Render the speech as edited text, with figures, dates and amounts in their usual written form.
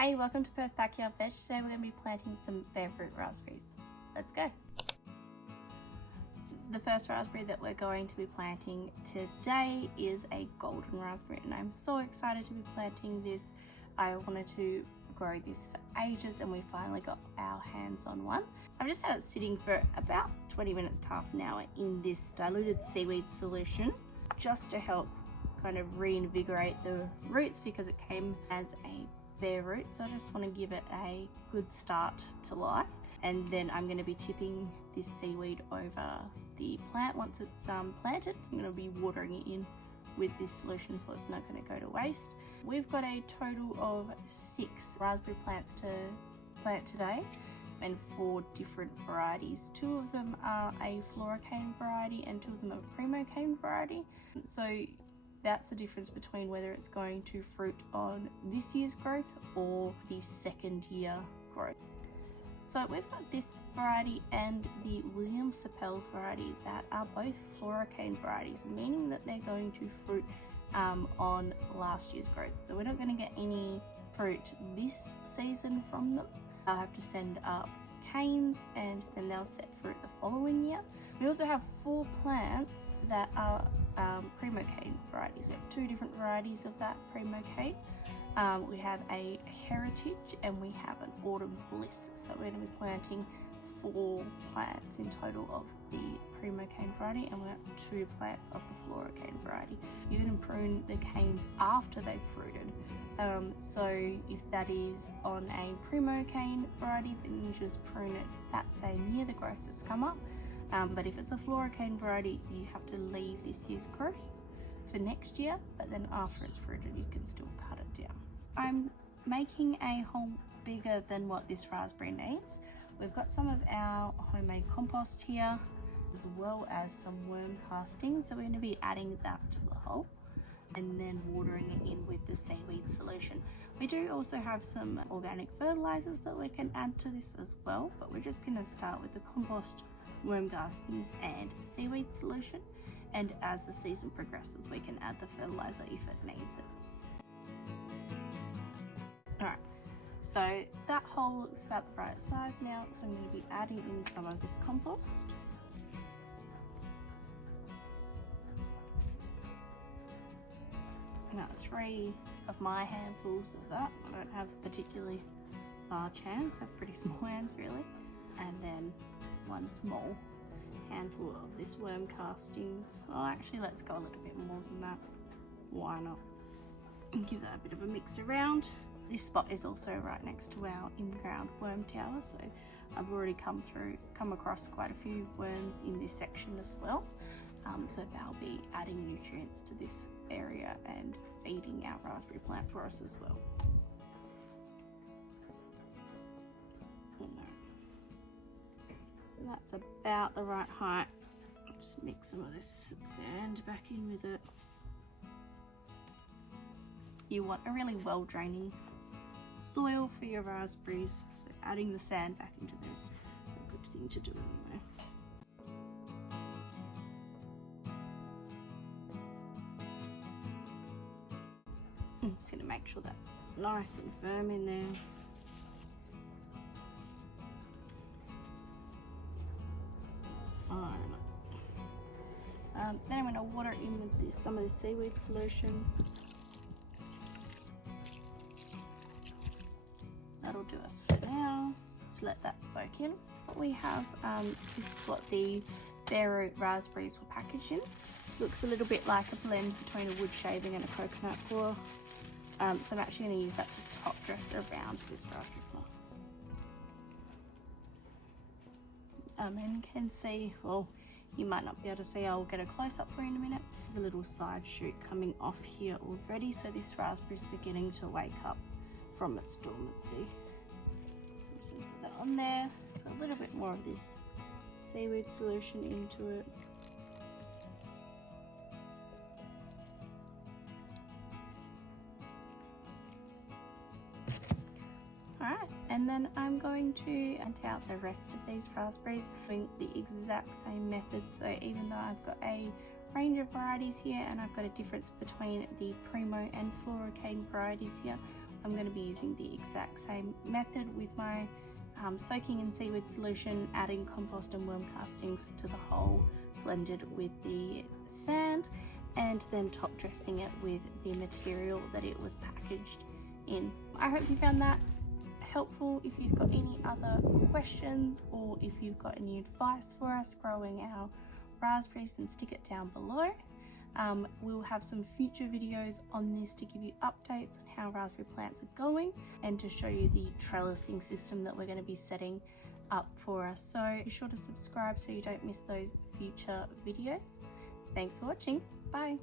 Hey, welcome to Perth Backyard Veg. Today we're going to be planting some bare root raspberries. Let's go. The first raspberry that we're going to be planting today is a golden raspberry, and I'm so excited to be planting this. I wanted to grow this for ages and we finally got our hands on one. I've just had it sitting for about 20 minutes to half an hour in this diluted seaweed solution just to help kind of reinvigorate the roots because it came as a bare root, so I just want to give it a good start to life. And then I'm going to be tipping this seaweed over the plant once it's planted. I'm going to be watering it in with this solution so it's not going to go to waste. We've got a total of 6 raspberry plants to plant today and 4 different varieties. 2 of them are a floricane variety and 2 of them are primocane variety. So that's the difference between whether it's going to fruit on this year's growth or the second year growth. So we've got this variety and the William Sapel's variety that are both floricane varieties, meaning that they're going to fruit on last year's growth. So we're not going to get any fruit this season from them. I'll have to send up canes and then they'll set fruit the following year. We also have 4 plants that are primocane varieties. We have 2 different varieties of that primocane. We have a heritage and we have an autumn bliss. So we're going to be planting 4 plants in total of the primocane variety, and we've got 2 plants of the floricane variety. You can prune the canes after they've fruited. So if that is on a primocane variety, then you just prune it that same year, the growth that's come up. But if it's a floricane variety, you have to leave this year's growth for next year, but then after it's fruited, you can still cut it down. I'm making a hole bigger than what this raspberry needs. We've got some of our homemade compost here, as well as some worm castings. So we're going to be adding that to the hole and then watering it in with the seaweed solution. We do also have some organic fertilizers that we can add to this as well, but we're just going to start with the compost, worm castings and seaweed solution, and as the season progresses we can add the fertilizer if it needs it. Alright, so that hole looks about the right size now, so I'm going to be adding in some of this compost. Now 3 of my handfuls of that. I don't have particularly large hands, I have pretty small hands really. And then 1 small handful of this worm castings. Oh, actually let's go a little bit more than that. Why not? And give that a bit of a mix around. This spot is also right next to our in-ground worm tower, so I've already come across quite a few worms in this section as well. So they'll be adding nutrients to this area and feeding our raspberry plant for us as well. So that's about the right height. Just mix some of this sand back in with it. You want a really well draining soil for your raspberries, so adding the sand back into this is a good thing to do anyway. I'm just going to make sure that's nice and firm in there. Then I'm going to water in with some of the seaweed solution. That'll do us for now. Just let that soak in. What we have, this is what the bare root raspberries were packaged in. Looks a little bit like a blend between a wood shaving and a coconut core. So I'm actually going to use that to top dress around this raspberry plant. And you can see, well, you might not be able to see, I'll get a close up for you in a minute. There's a little side shoot coming off here already, so this raspberry is beginning to wake up from its dormancy. So I'm just going to put that on there, put a little bit more of this seaweed solution into it. Alright, and then I'm going to plant out the rest of these raspberries doing the exact same method. So even though I've got a range of varieties here and I've got a difference between the primo and floricane varieties here, I'm going to be using the exact same method with my soaking in seaweed solution, adding compost and worm castings to the hole blended with the sand, and then top dressing it with the material that it was packaged in. I hope you found that helpful. If you've got any other questions or if you've got any advice for us growing our raspberries, then stick it down below. We'll have some future videos on this to give you updates on how raspberry plants are going and to show you the trellising system that we're going to be setting up for us. So be sure to subscribe so you don't miss those future videos. Thanks for watching. Bye.